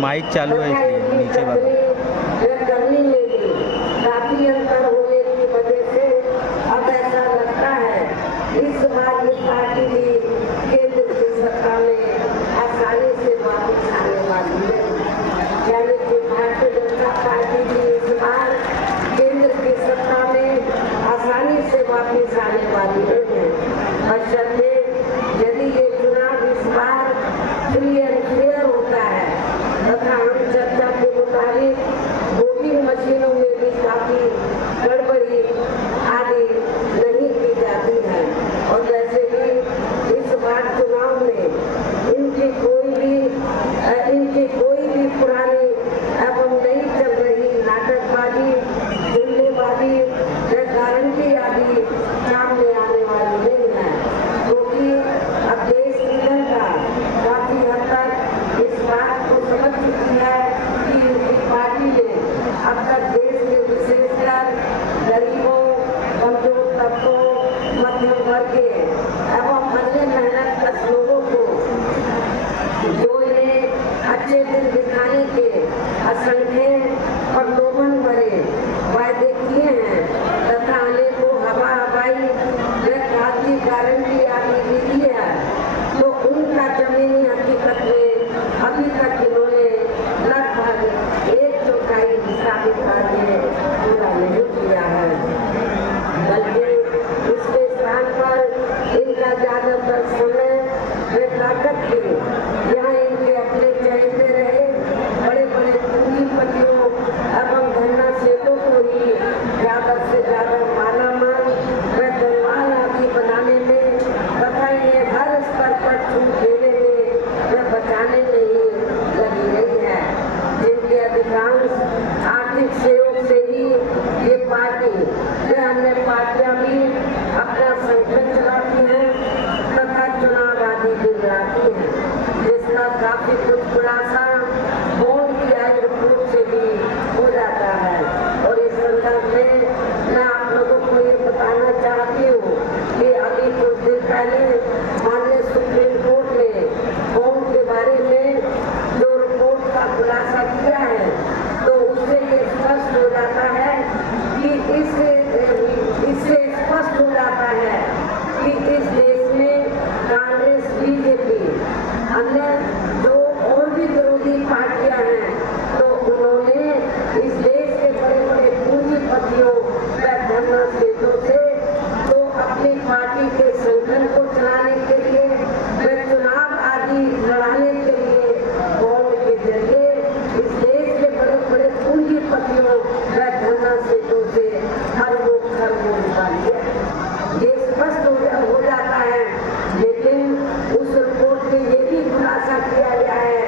Mic चालू है इसलिए नीचे वाला करने में भी काफी अंतर होने की वजह से अब ऐसा लगता है इस बार ये पार्टी भी केंद्र की सत्ता में आसानी से वापस आने वाली है। यानी कि भारतीय जनता पार्टी भी इस बार केंद्र की सत्ता में आसानी से वापस आने वाली है। बशर्ते यदि ये चुनाव इस बार फ्री एंड फेयर होता है तथा हम चर्चा के मुताबिक वोटिंग मशीनों में भी काफी गड़बड़ी आदि नहीं की जाती है और वैसे भी इस बार चुनाव में इनकी कोई भी पुरानी एवं नहीं चल रही नाटकबाजी जुमलेबाजी या गारंटी आदि सामने आने वाली नहीं है, क्योंकि अब देश की जनता काफी हद तक इस बात को समझ चुकी है कि उनकी पार्टी ने अब तक देश के विशेषकर गरीबों, कमजोर तबकों, मध्यम वर्ग के एवं अन्य मेहनतकश लोगों को जो इन्हें अच्छे दिन दिखाने के असंख्य प्रलोभन भरे वायदे किए हैं तथा अनेकों हवा हवाई व खादी गारंटी आदि भी दी है, तो उनका जमीनी हकीकत में अभी तक इन्होंने लगभग 1/4 साबित करके पूरा नहीं किया है, बल्कि इसके स्थान पर इनका ज्यादातर समय व ताकत भी यहाँ इनके अपने चहेते रहे बड़े बड़े पूंजीपतियों एवं धन्ना सेठों को ही ज्यादा से ज्यादा मालामाल व धनवान आदि बनाने में तथा इन्हें हर स्तर पर छूट देने में व बचाने में ही लगी रही है, जिनके अधिकांश आर्थिक सहयोग से ही ये पार्टी व अन्य पार्टियां भी अपना संगठन चलाती हैं तथा चुनाव आदि भी लड़ाती हैं, जिसका काफी कुछ खुलासा बोर्ड की आई रिपोर्ट से भी हो जाता है। और इस संदर्भ में मैं आप लोगों को ये बताना चाहती हूँ कि अभी कुछ दिन पहले माननीय सुप्रीम कोर्ट ने बोर्ड के बारे में जो रिपोर्ट का खुलासा किया है, तो उससे ये स्पष्ट हो जाता है कि इससे स्पष्ट हो जाता है कि इस देश में कांग्रेस, बीजेपी, अन्य जो और भी विरोधी पार्टियां हैं, तो उन्होंने इस देश के बड़े बड़े पूंजीपतियों व धन्ना सेठों से तो अपनी पार्टी के संगठन को चलाने के लिए व चुनाव आदि लड़ाने के लिए बॉन्ड के जरिए इस देश के बड़े बड़े पूंजीपतियों व धन्ना सेठों से खरबों रुपया लिया। ये स्पष्ट हो जाता है, लेकिन उस रिपोर्ट में ये भी खुलासा किया गया है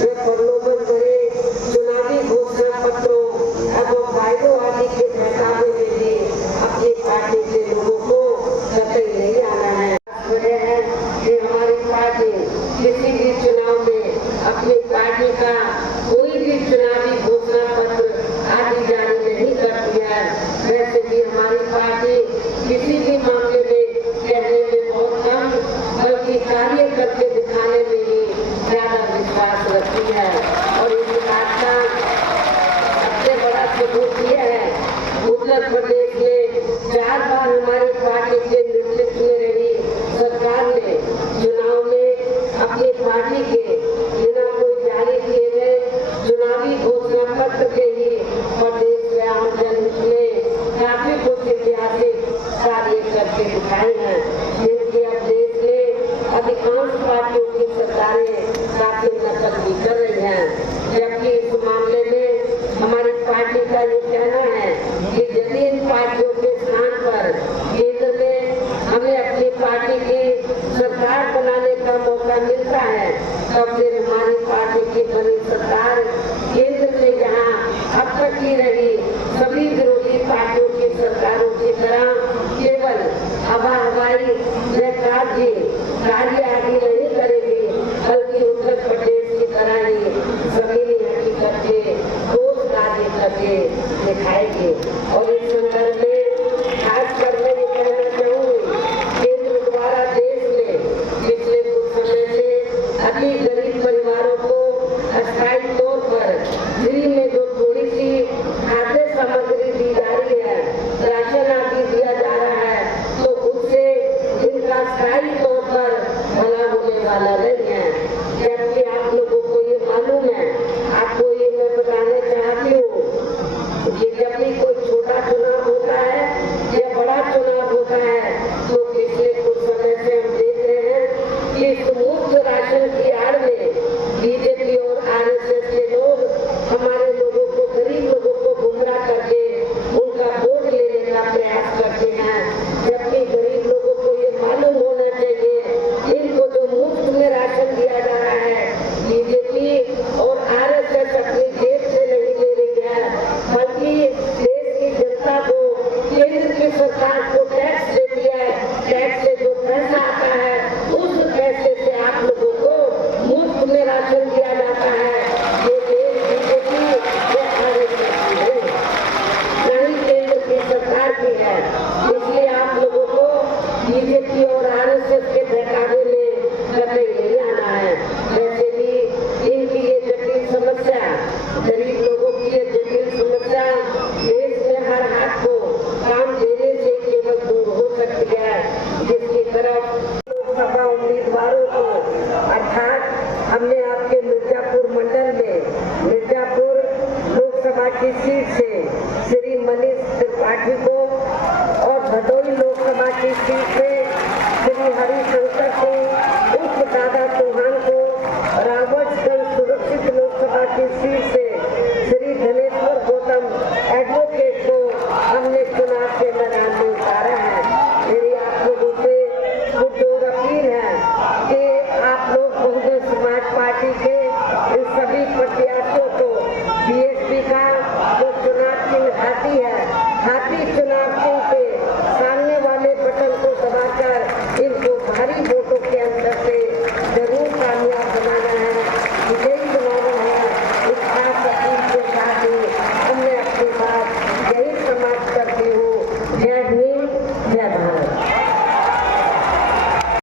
वे प्रलोभन भरे चुनावी घोषणा पत्रों एवं वायदों आदि के बहकावे में भी अपनी पार्टी के लोगों को कतई नहीं आना है। वजह है कि हमारी पार्टी किसी भी चुनाव में अपनी पार्टी का कोई भी चुनावी घोषणा पत्र आदि जारी नहीं करती है। वैसे भी हमारी पार्टी किसी भी मामले में कहने में बहुत कम बल्कि कार्य करके दिखाने में ही ज्यादा विश्वास रखती है।